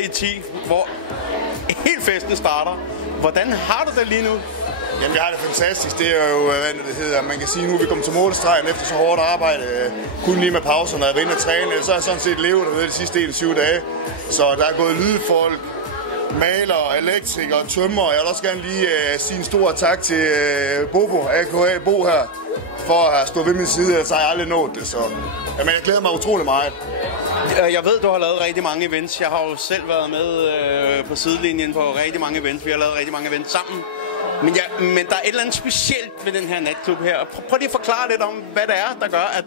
i 10, hvor hele festen starter. Hvordan har du det lige nu? Jamen, jeg har det fantastisk. Det er jo, hvad det hedder, man kan sige, nu er vi kommet til målstregen efter så hårdt arbejde. Kun lige med pauser, når jeg var inde og træne. Så har jeg sådan set levet derude de sidste 7 dage. Så der er gået lydfolk, maler, elektrikere, tømmer. Jeg vil også gerne lige sige en stor tak til Bobo, a.k.a. Bo her, for at have stået ved min side, så har jeg aldrig nået det. Så jamen, jeg glæder mig utrolig meget. Jeg ved, du har lavet rigtig mange events. Jeg har jo selv været med på sidelinjen på rigtig mange events. Vi har lavet rigtig mange events sammen. Men der er et eller andet specielt ved den her natklub her. Prøv lige at forklare lidt om, hvad det er, der gør, at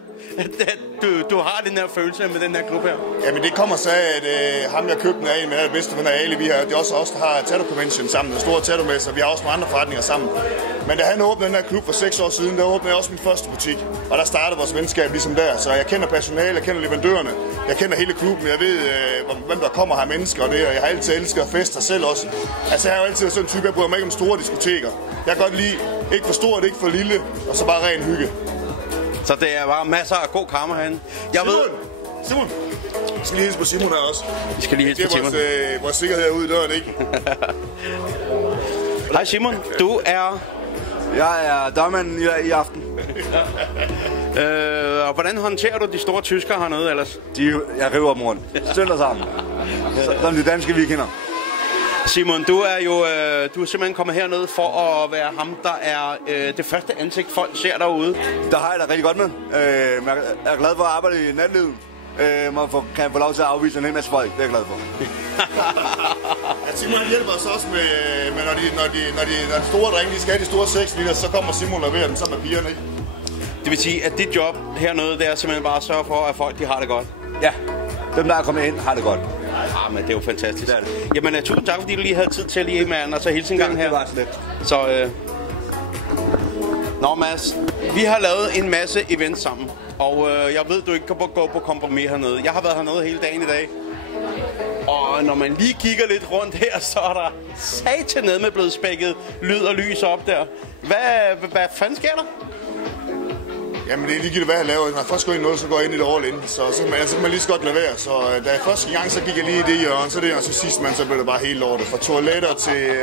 du har den her følelse med den her klub her. Jamen det kommer så af, at ham jeg købte den af, med det bedste venner Ali, det er også os, der har Tattoo Convention sammen, den store tattoo-messe, og vi har også nogle andre forretninger sammen. Men da han åbnede den her klub for 6 år siden, der åbnede jeg også min første butik. Og der startede vores venskab ligesom der. Så jeg kender personale, jeg kender leverandørerne, jeg kender hele klubben, jeg ved, hvem der kommer her mennesker og det, og jeg har altid elsket at feste selv også. Altså jeg har jo altid sådan en type, jeg bryder mig ikke om store diskoteker. Jeg kan godt lide, ikke for stort, ikke for lille, og så bare ren hygge. Så det er bare masser af god karma herinde. Simon! Vi skal lige hilse på Simon her også. Vi skal lige hilse på Simon. Det er vores sikkerhed ude i døren, ikke? Hej Simon, du er... Jeg er dørmanden i aften. Og hvordan håndterer du de store tyskere hernede ellers? Jeg river dem rundt. Sønder sammen. Som de danske vi kender. Simon, du er simpelthen kommet herned for at være ham, der er det første ansigt, folk ser derude. Der har jeg da rigtig godt med. Jeg er glad for at arbejde i natlivet. Kan jeg få lov til at afvise en hel masse folk. Det er jeg glad for. Ja, Simon hjælper os også med når de store drenge skal have de store 6 liter, så kommer Simon og leverer dem sammen med pigerne, ikke? Det vil sige, at dit job hernede, det er simpelthen bare at sørge for, at folk de har det godt. Ja, dem der er kommet ind har det godt. Men det er jo fantastisk. Det er det. Jamen, tusind tak, fordi du lige havde tid til at lige med og så hilse en gang her. Det var slet. Så, Nå Mads, vi har lavet en masse events sammen, og jeg ved, du ikke kan gå på kompromis hernede. Jeg har været hernede hele dagen i dag, og når man lige kigger lidt rundt her, så er der satan ned med blevet spækket lyd og lys op der. Hvad fanden sker der? Jamen det er ligegyldigt, hvad jeg laver. Når jeg først går ind i noget, så går jeg ind i det all in. Så kan man lige så godt lade være. Så da jeg første gang, så gik jeg lige i det hjørne. Så det, og så sidst, så blev det bare helt lortet. Fra toiletter til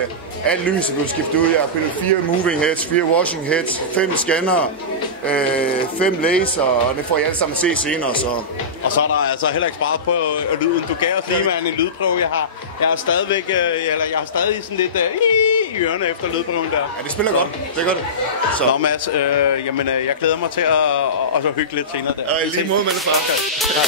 alt lys, blev skiftet ud. Jeg har pillet 4 moving heads, 4 washing heads, 5 scanner, 5 laser, og det får jeg alle sammen at se senere. Så. Og så er der altså heller ikke sparet på lyden. Du gav os lige med en lydprøve. Jeg har stadig sådan lidt i ørerne efter lydprøven der. Ja, det spiller godt. Det gør det. Så. Nå Mads, jeg glæder mig til at så hygge lidt senere der. Ja, lige måde med det, far. Ja.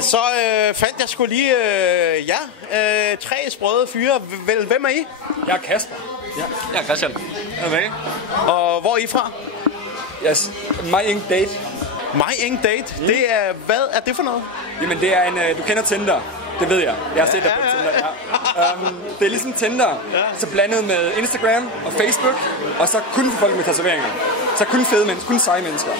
Så fandt jeg sgu lige, 3 sprøde fyre. Hvem er I? Jeg er Kasper. Ja. Jeg er Christian. Okay. Og hvor er I fra? Yes. My Ink Date. My Ink Date? Mm. Det er, hvad er det for noget? Jamen det er du kender Tinder. Det ved jeg. Jeg har set dig på Tinder, ja. Det er ligesom Tinder, så blandet med Instagram og Facebook, og så kun for folk med tatoveringer. Så kun fede mennesker, kun seje mennesker.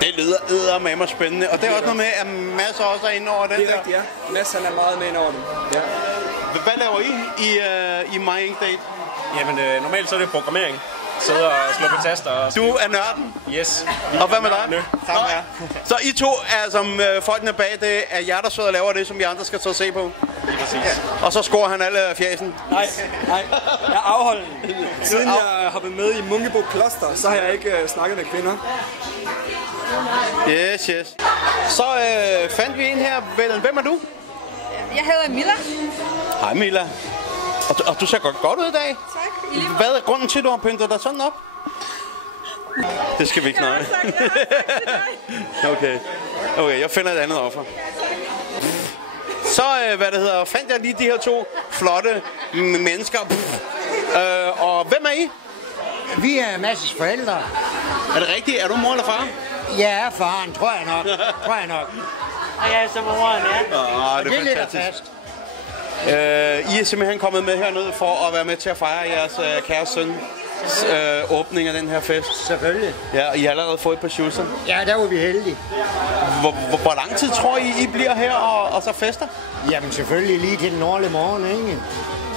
Det lyder eddermame spændende, og det er også noget med, at Mads også er inde over den der. Det er rigtigt, ja. Mads han er meget med ind over den. Ja. Hvad laver I My Ink Date? Jamen, normalt så er det programmering. Sidder og slår på taster. Du er nørden? Yes. Og hvad med dig? Så I to er som folkene bag det, er jer, der sidder og laver det, som vi andre skal så se på? Lige præcis. Ja. Og så scorer han alle fjæsen? Nej. Jeg er afholden. Siden jeg har været med i Munkebo Kloster, så har jeg ikke snakket med kvinder. Yes. Så fandt vi en her. Hvem er du? Jeg hedder Milla. Hej Milla. Og du ser godt ud i dag. Tak. Hvad er grunden til, at du har pyntet dig sådan op? Det skal vi ikke nøje. Okay, jeg finder et andet offer. Så, fandt jeg lige de her 2 flotte mennesker. Og hvem er I? Vi er Mads' forældre. Er det rigtigt? Er du mor eller far? Ja, faren, tror jeg nok. Og jeg er så moren, ja. Det er fantastisk. I er simpelthen kommet med hernede for at være med til at fejre jeres kære søn. åbning af den her fest. Selvfølgelig. Ja, og I har allerede fået et par schusser. Ja, der var vi heldige. Hvor lang tid tror I bliver her og så fester? Jamen selvfølgelig lige til den nordlige morgen, ikke?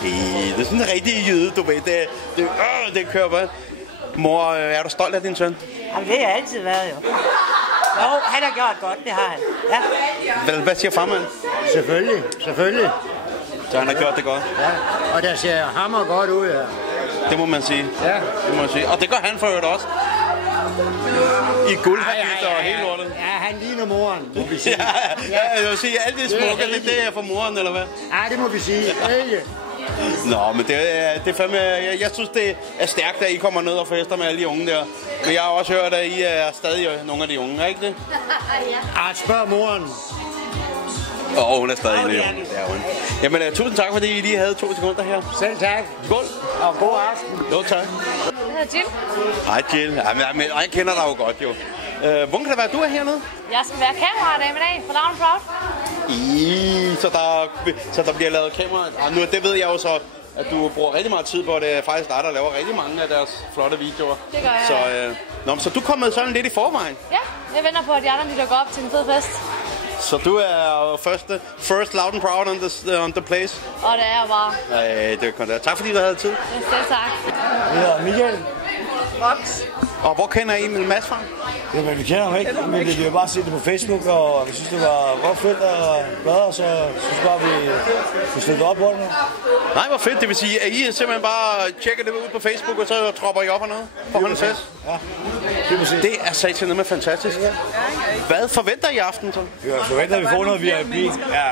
Det er sådan en rigtig jyde, du ved. Det kører bare. Mor, er du stolt af din søn? Jamen, det har jeg altid været, jo. Jo, han har gjort godt, det har han. Ja. Hvad siger farmand? Selvfølgelig. Så han har gjort det godt? Ja, og der ser hammer godt ud her. Det må man sige. Ja. Det må man sige. Og det gør han for øvrigt også. I guldhabit og hele lortet. Ja, han ligner moren, må vi sige. Ja, jeg vil sige, alt det smukke, det er for moren, eller hvad? Ja, det må vi sige. Ikke? Nå, men det er fandme... Jeg synes, det er stærkt, at I kommer ned og fester med alle de unge der. Men jeg har også hørt, at I er stadig nogle af de unge, er ikke det? Spørg moren. Hun er stadig inde i unge. Jamen, tusind tak, fordi I lige havde 2 sekunder her. Selv tak. Skål. Og god aften. Jo, tak. Jeg hedder Jill. Hej, Jill. Jamen, jeg kender dig jo godt, jo. Hvordan kan det være, at du er hernede? Jeg skal være kameradame i dag for Loud & Proud. Så der bliver lavet kamera. Nu, det ved jeg jo så, at du bruger rigtig meget tid på, det er faktisk dig, der laver rigtig mange af deres flotte videoer. Det gør jeg. Så du er kommet sådan lidt i forvejen? Ja, jeg venter på, at de andre de går op til en fed fest. Så du er first Loud & Proud on the place? Og det er bare. Det er godt. Tak fordi du havde tid. Selv tak. Ja, Michael. Vox. Og hvor kender I Mads fra? Jamen, vi kender ham ikke, men vi har bare set det på Facebook, og vi synes, det var godt fedt og glade, så synes bare, vi støtter op på det nu. Nej, hvor fedt. Det vil sige, at I simpelthen bare tjekker det ud på Facebook, og så tropper I op og noget på hans fest? Ja, det er satans med fantastisk. Hvad forventer I i aften så? Jeg forventer, at vi får noget VIP. Ja,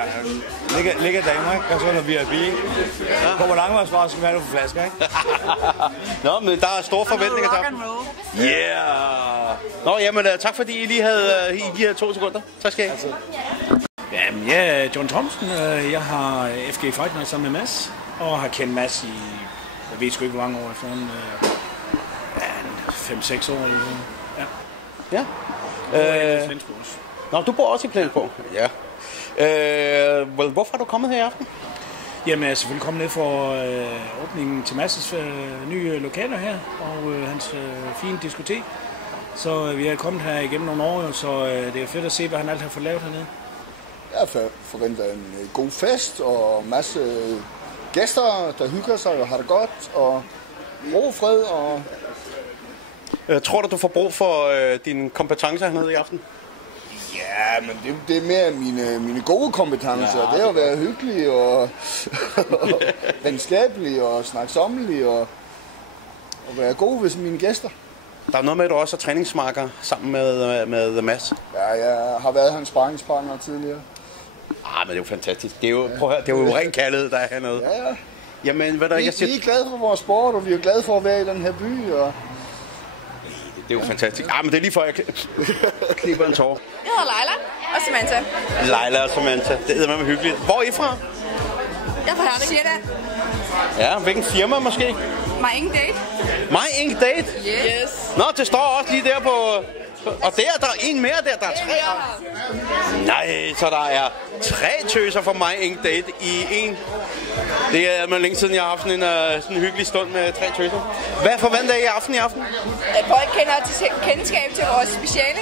ligger damer, ikke? Og så noget VIP, ikke? Kommer langvejsfra, så skal vi have nogle flasker, ikke? Nå, men der er store forventninger til aften. Yeah! Nå, jamen, tak fordi I lige havde 2 sekunder. Tak skal I have. Jamen, jeg er John Thomsen. Jeg har FG Fight Night sammen med Mads, og har kendt Mads i, jeg ved sgu ikke, hvor mange år efterhånden, 5-6 år eller sådan. Ja. Ja. Nå, du bor også i Flensborg. Ja. Hvorfor er du kommet her i aften? Jamen, jeg er selvfølgelig kommet ned for åbningen til Mads' nye lokaler her, og hans fine diskotek. Så vi er kommet her igennem nogle år, så det er fedt at se, hvad han alt har fået lavet hernede. Jeg forventer en god fest og en masse gæster, der hygger sig og har det godt, og ro og fred. Og... Tror du får brug for dine kompetencer hernede i aften? Ja, men det er mere mine gode kompetencer. Ja, det er at være hyggelig og venskabelig og snaksomlig og være god ved mine gæster. Der er noget med, at du også er træningsmarker sammen med Mads. Ja, jeg har været hans sparringspartner tidligere. Men det er jo fantastisk. Det er jo, prøv at høre, det er jo ren kærlighed, der er hernede. Ja. Jamen, hvad der, vi er glade for vores sport, og vi er glade for at være i den her by. Og... Det er jo fantastisk. Men det er lige før, jeg klipper en tår. Jeg hedder Leila og Samantha. Leila og Samantha. Det hedder man hyggeligt. Hvor er I fra? Jeg er fra Herning. Ja, hvilken firma måske? My Ink Date. My Ink Date? Yes. Nå, det står også lige der på... Og der er en mere der. Der er 3. Nej, så der er 3 tøser for My Ink Date i en. Det er længe siden, jeg har haft sådan en hyggelig stund med 3 tøser. Hvad forventer I i aften? Folk kender til kendskab til vores speciale.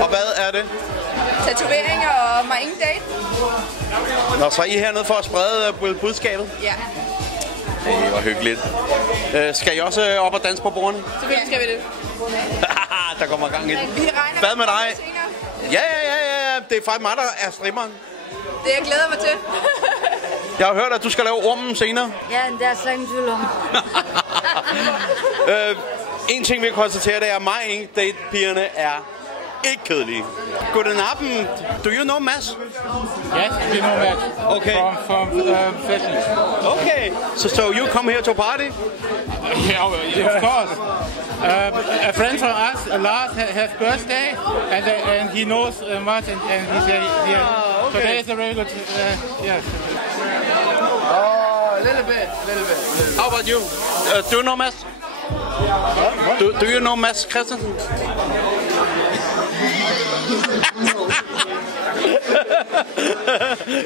Og hvad er det? Tatoveringer og My Ink Date. Nå, så er I hernede for at sprede budskabet? Ja. Det var hyggeligt. Skal I også op og danse på bordene? Selvfølgelig skal vi det. Der kommer gang i det. Hvad med dig? Ja. Det er faktisk mig, der er strimmeren. Det jeg glæder mig til. Jeg har hørt, at du skal lave ormen senere. Ja, det er slet ingen tvivl om. En ting, vi kan konstatere, det er, at My Ink Date-pigerne er ikke kedelige. Guten Abend. Do you know Mads? Yes, we know Mads. Okay. From sessions. Okay. So you come here to party? Yeah, of course. A friend from us, Lars, has birthday, and he knows much, and he said, yeah, okay. Today is a very good, yes. A little bit. How about you? Do you know Mads? Do you know Mads Christensen?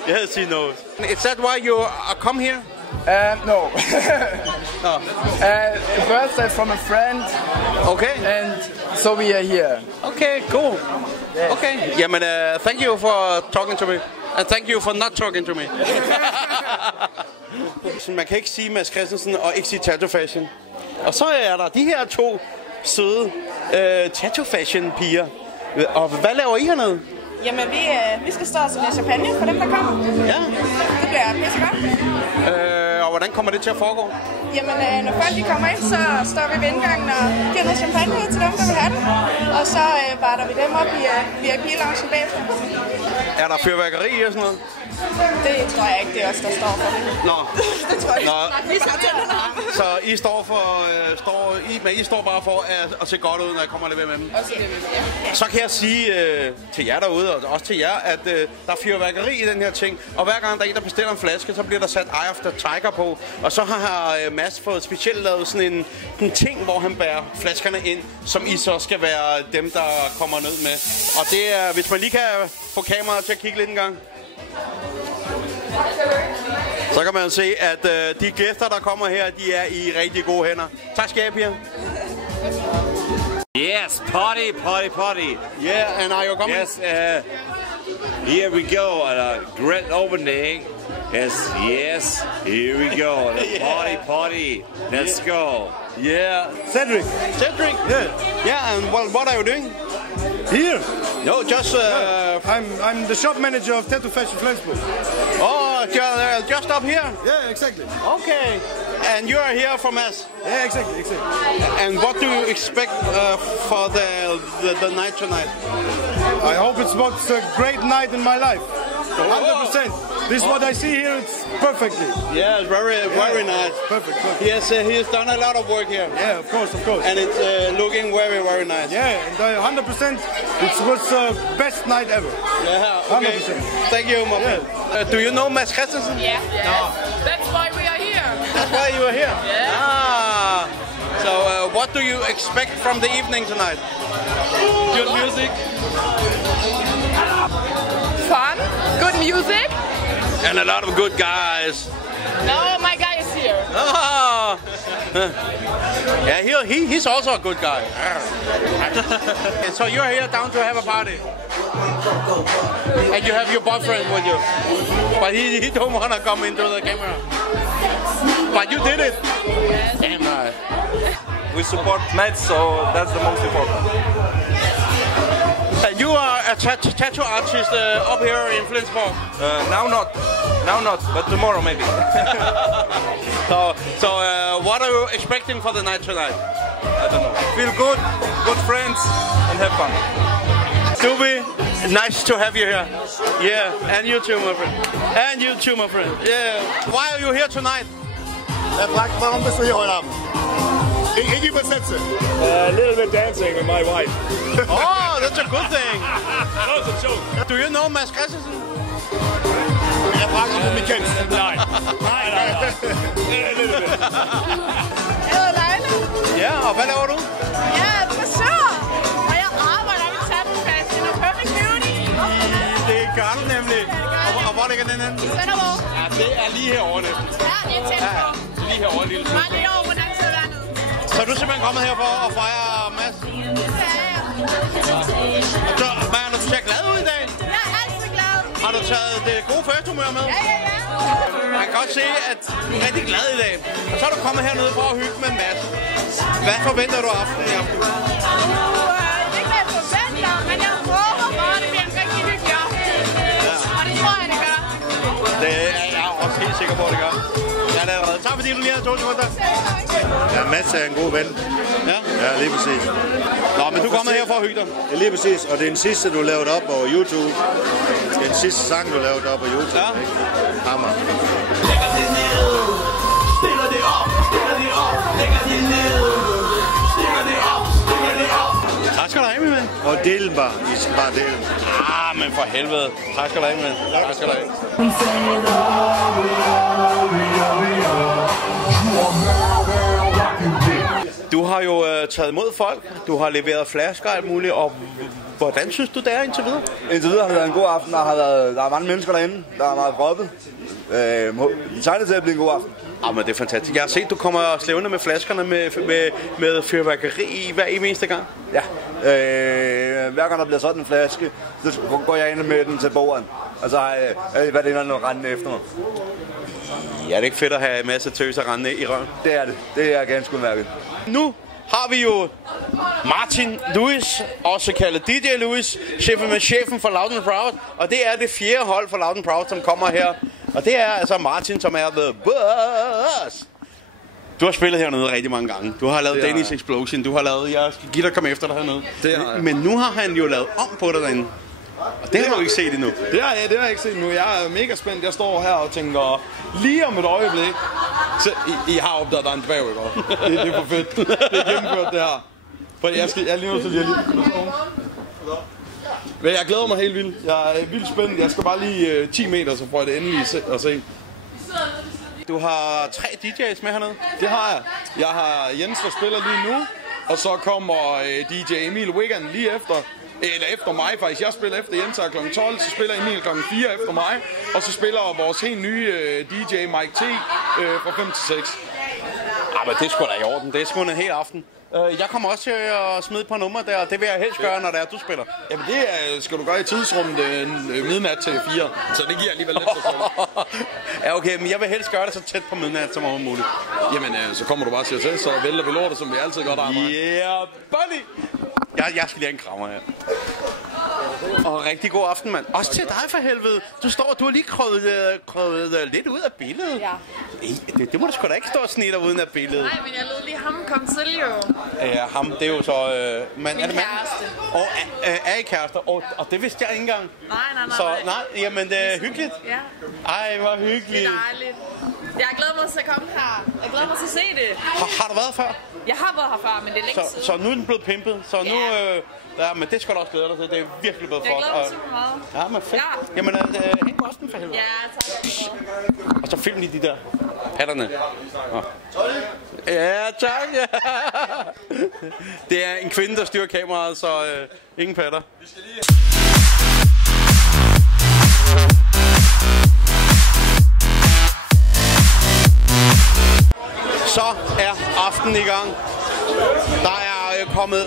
Yes, he knows. Is that why you come here? No. Birthday from a friend. Okay. And so we are here. Okay, cool. Okay. Jamen, thank you for talking to me. And thank you for not talking to me. Man kan ikke sige Mads Christensen og ikke sige Tattoo Fashion. Og så er der de her to søde Tattoo Fashion piger. Og hvad laver I hernede? Jamen, vi skal stå og servere champagne for dem, der kommer. Ja. Det bliver pisse godt. Og hvordan kommer det til at foregå? Jamen, når folk de kommer ind, så står vi ved indgangen og giver noget champagne til dem, der vil have det. Og så varter vi dem op i VIP-loungen bagefter. Er der fyrværkeri og sådan noget? Det tror jeg ikke, det er os, der står for det. Nå. Det tror jeg ikke. Vi skal tænde. Så I står I står bare for at se godt ud, når jeg kommer lidt ved med dem? Okay. Så kan jeg sige til jer derude, og også til jer, at der er fyrværkeri i den her ting. Og hver gang der er en, der bestiller en flaske, så bliver der sat Eye of the Tiger på. Og så har Mads fået specielt lavet sådan en ting, hvor han bærer flaskerne ind, som I så skal være dem, der kommer ned med. Og det er, hvis man lige kan få kameraet til at kigge lidt en gang. Så kan man se, at de gæster, der kommer her, de er i rigtig gode hænder. Tak skal I have, piger. Yes, party. Yeah, and are you coming? Yes, here we go at a great opening. Yes, here we go. Party. Let's go. Yeah. Cedric. Yeah, and what are you doing? Here. No, just... I'm the shop manager of Tattoo Fashion Flensburg. Oh, just up here? Yeah, exactly. Okay. And you are here from us? Yeah, exactly. And what do you expect for the night tonight? I hope it's what's a great night in my life. 100%. This is what I see here. It's perfectly. Yeah, it's very nice. Perfect. He has done a lot of work here. Yeah, of course. And it's looking very nice. Yeah, and 100%. It was the best night ever. Yeah, okay. 100%. Thank you, my friend. Do you know Mads Christensen? Yeah. No. That's why we are here. That's why you are here? Yeah. So, what do you expect from the evening tonight? Good music. Fun. Good music. And a lot of good guys. No, my guy is here. Oh. Yeah, he's also a good guy. So you're here down to have a party. And you have your boyfriend with you. But he don't want to come into the camera. But you did it. Yes. Damn right. We support Mads, so that's the most important. You are a tattoo artist up here in Flensburg. Now not, but tomorrow maybe. So what are you expecting for the night tonight? I don't know. Feel good friends, and have fun. Stubby, nice to have you here. Yeah, and you too, my friend. Yeah. Why are you here tonight? Warum bist du hier heute Abend? Ich übersetze. A little bit dancing with my wife. Oh, that's a good thing. That was a joke. Do you know Mads Christensen? Fragt, om du mig kennst. Nej. A little bit. Jeg hedder Leila. Ja, og hvad laver du? Jeg er frisør. Og jeg arbejder med Tattoo Fashion og Perfect Beauty. Det gør du nemlig. Og hvor ligger den henne? I Sønderborg. Ja, det er lige herovre næsten. Ja, det er tæt på. Lige herovre, lille Bare lige over på den side dernede. Så er du simpelthen kommet her for at fejre Mads? Så, er du ser glad ud i dag? Jeg er altid glad. Har du taget det gode festhumør med? Ja. Man kan godt se, at du er rigtig glad i dag. Og så er du kommet hernede for at hygge med Mads. Hvad forventer du aftenen i aften? Det er ikke, hvad jeg forventer, men jeg håber på, at det bliver en rigtig hyggelig aften. Og det tror jeg, det gør. Det er jeg også helt sikker på, at det gør. Ja, det er allerede. Tak fordi du lige har 2 sekunder. Ja, Mads er en god ven. Ja? Ja, lige præcis. Nå, men du kommer her for at hygge dig. Ja, lige præcis. Og det er den sidste, du lavede op over YouTube. Det er den sidste sang, du lavede op på YouTube. Ja. Hammer. Tak skal du have, min ven. Og del den bare. I skal bare dele den. Men for helvede. Tak skal du have, min ven. Tak skal du have. Du har jo taget imod folk, du har leveret flasker og alt muligt, og hvordan synes du det er indtil videre? Indtil videre har det været en god aften, der er mange mennesker derinde, der er meget proppet. Det tegner til at blive en god aften. Men det er fantastisk. Jeg har set, du kommer slævende med flaskerne med fyrværkeri hver eneste gang. Ja. Hver gang der bliver sådan en flaske, så går jeg ind med den til bordet. Og så har jeg været inde og rende efter mig. Ja, det er ikke fedt at have en masse tøser rende i røven. Det er det. Det er ganske udmærket. Nu har vi jo Martin Lewis, også kaldet DJ Lewis, chefen for Loud & Proud. Og det er det 4. hold for Loud & Proud, som kommer her. Og det er altså Martin, som er The Boss. Du har spillet hernede rigtig mange gange. Du har lavet Danish Explosion. Du har lavet, jeg skal give dig komme efter dig hernede. Men nu har han jo lavet om på dig derinde. Og det har du ikke set endnu. Det har jeg ikke set endnu. Jeg er mega spændt. Jeg står her og tænker, lige om et øjeblik. Så, I har opdaget, der er en dværg, ikke? Det er for fedt. Det er gennemført, det her. For jeg er lige nu til lige. Men jeg glæder mig helt vildt. Jeg er vildt spændt. Jeg skal bare lige 10 meter, så får jeg det endelig at se. Du har 3 DJ's med hernede? Det har jeg. Jeg har Jens, der spiller lige nu. Og så kommer DJ Emil Wigan lige efter. Eller efter mig faktisk. Jeg spiller efter Jens kl. 12, så spiller Emil kl. 4 efter mig. Og så spiller vores helt nye DJ Mike T fra 5 til 6. Men det er sgu da i orden. Det er sgu en hel aften. Jeg kommer også til at smide et par numre der, og det vil jeg helst gøre, når det er, du spiller. Jamen det skal du gøre i tidsrummet midnat til 4, så det giver alligevel lidt for. Ja, okay, men jeg vil helst gøre det så tæt på midnat som overhovedet muligt. Jamen, så kommer du bare til at se, så vælter vi lortet, som vi altid godt arbejder. Yeah, buddy! Jeg skal lige have en krammer her. Og rigtig god aften, mand. Også til dig for helvede. Du har lige krøvet lidt ud af billedet. Ja. Det må du sgu da ikke stå og snige dig uden af billedet. Nej, men jeg lød lige ham komme til jo. Ja, ham, det er jo så... Min kæreste. Og er I kærester? Og det vidste jeg ikke engang. Nej. Så jamen det er hyggeligt. Ja. Ej, hvor hyggeligt. Det er dejligt. Jeg glæder mig til at komme her. Jeg glæder mig til at se det. Har du været før? Jeg har været her før, men det er længe siden. Så nu er den blevet pimpet. Så nu... Ja, men det skal du også glæde dig til. Det er virkelig blevet flot. Jeg glæder mig super meget. Ja, men fedt. Ja. Jamen, hæng på Osten for helvede. Ja, tak. Og så film lige de der hatterne. Ja, tak. Det er en kvinde, der styrer kameraet, så ingen patter. Så er aftenen i gang. Der er kommet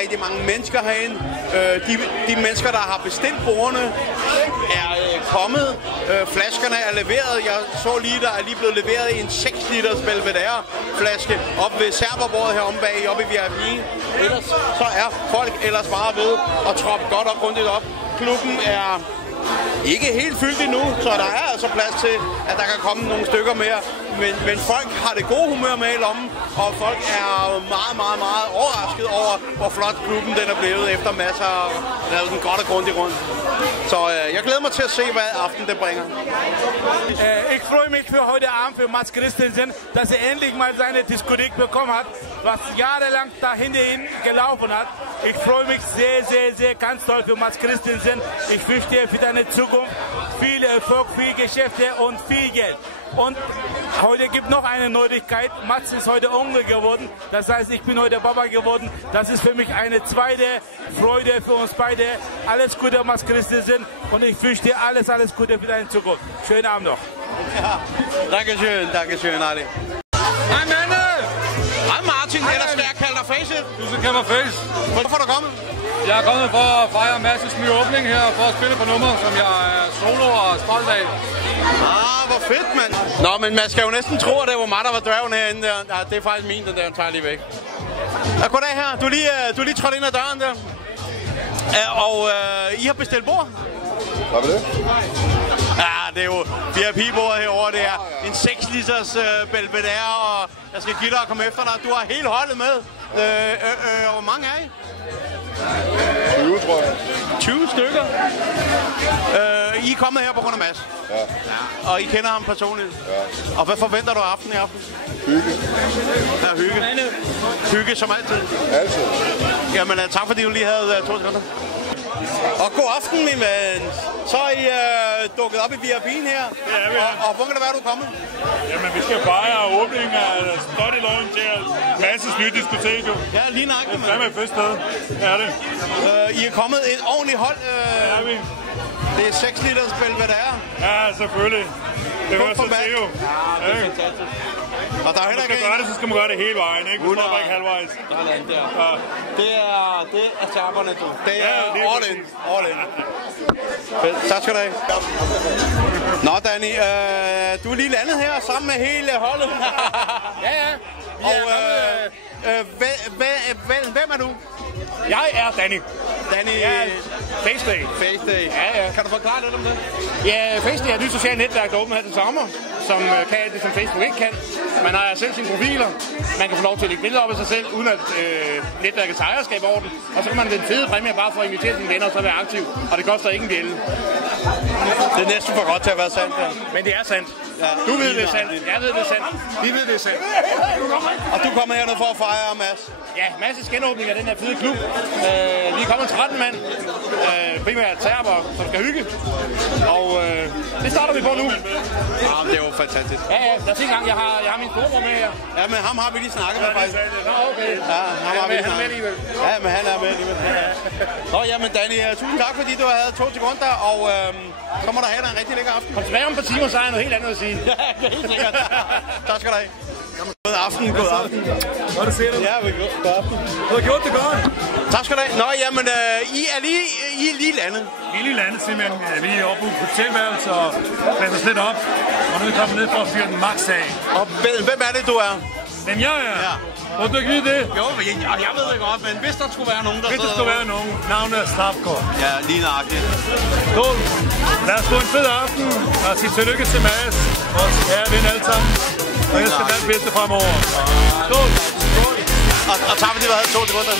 rigtig mange mennesker herind. De mennesker, der har bestilt bordene, er kommet. Flaskerne er leveret. Jeg så lige, der er lige blevet leveret en 6 liters Belvedere flaske op ved serverbordet heromme bag, oppe i VIP. Ellers så er folk ellers bare ved at troppe godt og grundigt op. Klubben er ikke helt fyldt endnu, så der er altså plads til, at der kan komme nogle stykker mere. Men folk har det gode humør med i lommen, og folk er meget overrasket over, hvor flot klubben den er blevet efter masser af lavet den godt og grundigt rundt. Så jeg glæder mig til at se, hvad aftenen det bringer. Ich freue mich für heute Abend für Mads Christensen, dass er endlich mal seine Diskothek bekommen hat, was jahrelang dahinter gelaufen hat. Ich freue mich sehr ganz toll für Mads Christensen. Ich wünsche dir für deine Zukunft viel Erfolg, viel Geschäfte und viel Geld. Und heute gibt noch eine Neuigkeit. Mats ist heute Onkel geworden. Das heißt, ich bin heute Papa geworden. Das ist für mich eine zweite Freude für uns beide. Alles Gute, Mats Christensen. Und ich wünsche dir alles Gute für deine Zukunft. Schönen Abend noch. Ja, Dankeschön, Ali. Hej, Mette! Hej, Martin. Ellers skal jeg kalde dig Face. Du skal kalde mig Face. Hvorfor er du kommet? Jeg er kommet for at fejre Mads' nye åbning her, for at spille på nummer, som jeg er solo og stolt af. Hvor fedt, mand. Nå, men man skal jo næsten tro, at det var mig, der var dværgen herinde. Ja, det er faktisk min, den der. Tager lige væk. Ja, goddag her. Du er lige trådt ind ad døren der. Og I har bestilt bord? Har vi det? Ja, det er jo VIP-bordet herovre. Det er en 6 liters Belvedere, og jeg skal give dig at komme efter dig. Du har hele holdet med. Hvor mange er I? 20, tror jeg. 20 stykker? I er kommet her på grund af Mads? Ja. Og I kender ham personligt? Ja. Og hvad forventer du af aftenen i aften? Hygge. Ja, hygge. Hygge som altid? Altid. Jamen, tak fordi du lige havde 2 sekunder. Og god aften, min ven. Så er I dukket op i VIP'en her. Det er vi. Og hvor kan det være, du er kommet? Jamen, vi skal fejre åbningen af Slotty Lounge til Mads' nye diskotek. Ja, lige nøjagtigt. Det er et fedt sted. Det er det. I er kommet et ordentligt hold. Det er vi. Det er 6 liters Belvedere. Ja, selvfølgelig. Det var så Theo. Ja, det er fantastisk. Og der er heller ikke gøre det, så skal man gøre det hele vejen, ikke? Du stopper ikke halvvejs. Ja. Det er serverne, du. Det er all in. All in. Fedt. Tak skal du have. Nå, Danny, du er lige landet her sammen med hele holdet. Ja. Og hvem er du? Jeg er Danny. Danny... Faceday. Faceday. Ja. Kan du forklare lidt om det? Ja, Faceday er et nyt socialt netværk, der åbner her til sommer, som kan det, som Facebook ikke kan. Man har selv sine profiler. Man kan få lov til at lægge billeder op af sig selv, uden at netværkets ejerskab over den. Og så kan man den fede præmie bare for at invitere sine venner og så være aktiv. Og det koster ikke en bjælde. Det er næsten for godt til at være sandt. Ja. Men det er sandt. Ja, du ved, det er sandt. Jeg ved, det er sandt. Vi ved, det er sandt. Og du kommer hernede for at fejre Mads? Ja, Mads' genåbning af den her fede klub. Vi er kommet 13 mand. Primært serber, som skal hygge. Og det starter vi på nu. Ja, det er jo fantastisk. Ja, lad os se en gang. Jeg har min storebror med her. Ja, men ham har vi lige snakket med faktisk. Nå, okay. Ja, ham har vi han er med alligevel. Ja, men han er med alligevel. Nå, jamen Danny, tusind tak, fordi du havde 2 sekunder, og så må der have dig en rigtig lækker aften. Kom tilbage om et par timer, så har jeg noget helt andet at sige. Ja, helt sikkert. Tak skal du have. God aften, god aften. Godt at se dig. Ja, god aften. Du har gjort det godt. Tak skal du have. Nå, jamen, I er lige landet. Vi er lige landet simpelthen. Vi er oppe på hotelværelse og passer lidt op. Og nu er vi kommet ned for at fyre den max af. Og hvem er det, du er? Hvem jeg er? Ja. Må du ikke vide det? Jo, jeg ved det godt, men hvis der skulle være nogen, der Hvis der skulle være nogen, navnet er Strafgaard. Ja, lige nøjagtigt. Skål. Lad os få en fed aften, og sige tillykke til Mads, vores kære ven alle sammen. Og jeg skal være det bedste fremover. Skål. Og tak fordi du havde 2 sekunder.